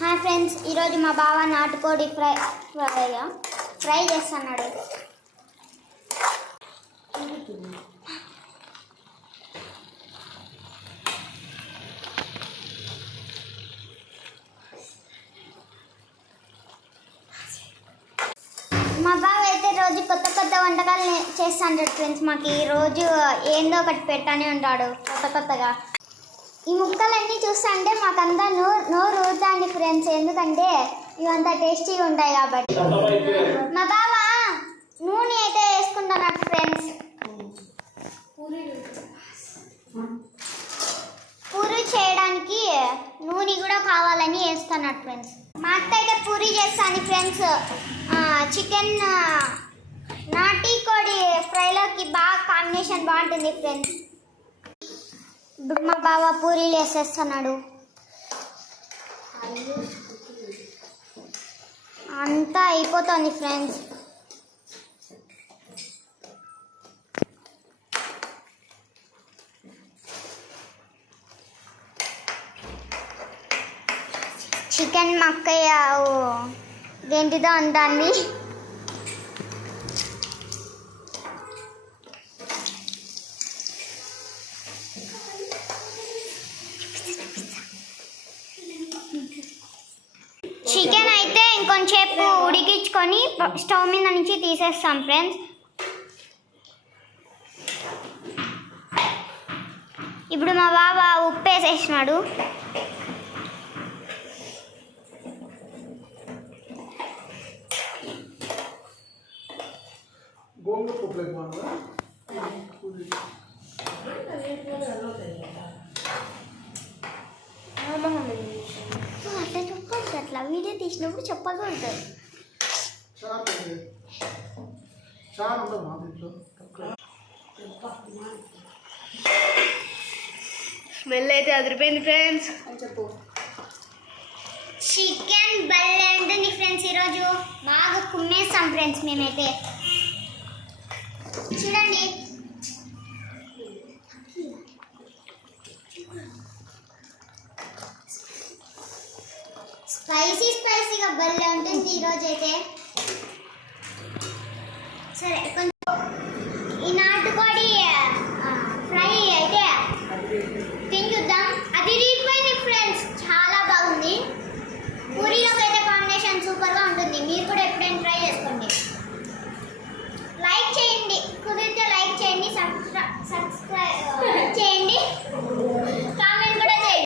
Hi friends, ఈరోజు మా బావ నాటుకోడి ఫ్రై చేస్తున్నాడు. మా బావ అయితే రోజు కొత్త కొత్త వంటకాలు చేస్తాడు ఫ్రెండ్స్. మాకు ఈరోజు ఏందో ఒకటి పెట్టానే ఉంటాడు కొత్తగా. ఈ ముక్కలన్నీ చూస్తుంటే మాకంతా నోరు ఊరుతుంది ఫ్రెండ్స్, ఎందుకంటే ఇవంతా టేస్టీగా ఉంటాయి కాబట్టి. మా బావ నూనె అయితే వేసుకుంటున్నాడు ఫ్రెండ్స్. పూరి చేయడానికి నూనె కూడా కావాలని వేస్తున్నాడు ఫ్రెండ్స్. మా అత్త అయితే పూరి చేస్తాను ఫ్రెండ్స్. చికెన్ నాటి కోడి ఫ్రైలోకి బాగా కాంబినేషన్ బాగుంటుంది ఫ్రెండ్స్. ఇప్పుడు మా బావ పూరీలు వేసేస్తున్నాడు. అంతా అయిపోతుంది ఫ్రెండ్స్. చికెన్ మక్కయ్య ఏంటిదో అంటాన్ని. చికెన్ అయితే ఇంకొంచెంసేపు ఉడికించుకొని స్టవ్ మీద నుంచి తీసేస్తాం ఫ్రెండ్స్. ఇప్పుడు మా బావ ఉప్పు వేసేసినాడు. అట్లా చెప్పకూడదు, అట్లా వీడియో తీసినప్పుడు చెప్పకూడదు. స్మెల్ అయితే అదిరిపోయింది ఫ్రెండ్స్. చెప్పు. చికెన్ భలే ఉంటుంది ఫ్రెండ్స్. ఈరోజు బాగా కుమ్మేస్తాం ఫ్రెండ్స్ మేమైతే. చూడండి, స్పైసీగా భలే ఉంటుంది ఈరోజు అయితే. సరే, కొంచెం ఈ నాటుకోడి ఫ్రై అయితే తించుద్దాం. అది రీపోయింది ఫ్రెండ్స్, చాలా బాగుంది. పూరీలోకి అయితే కాంబినేషన్ సూపర్గా ఉంటుంది. మీరు కూడా ఎప్పుడైనా ట్రై చేసుకోండి. లైక్ చేయండి, కుదిరితే లైక్ చేయండి, సబ్స్క్రైబ్ చేయండి.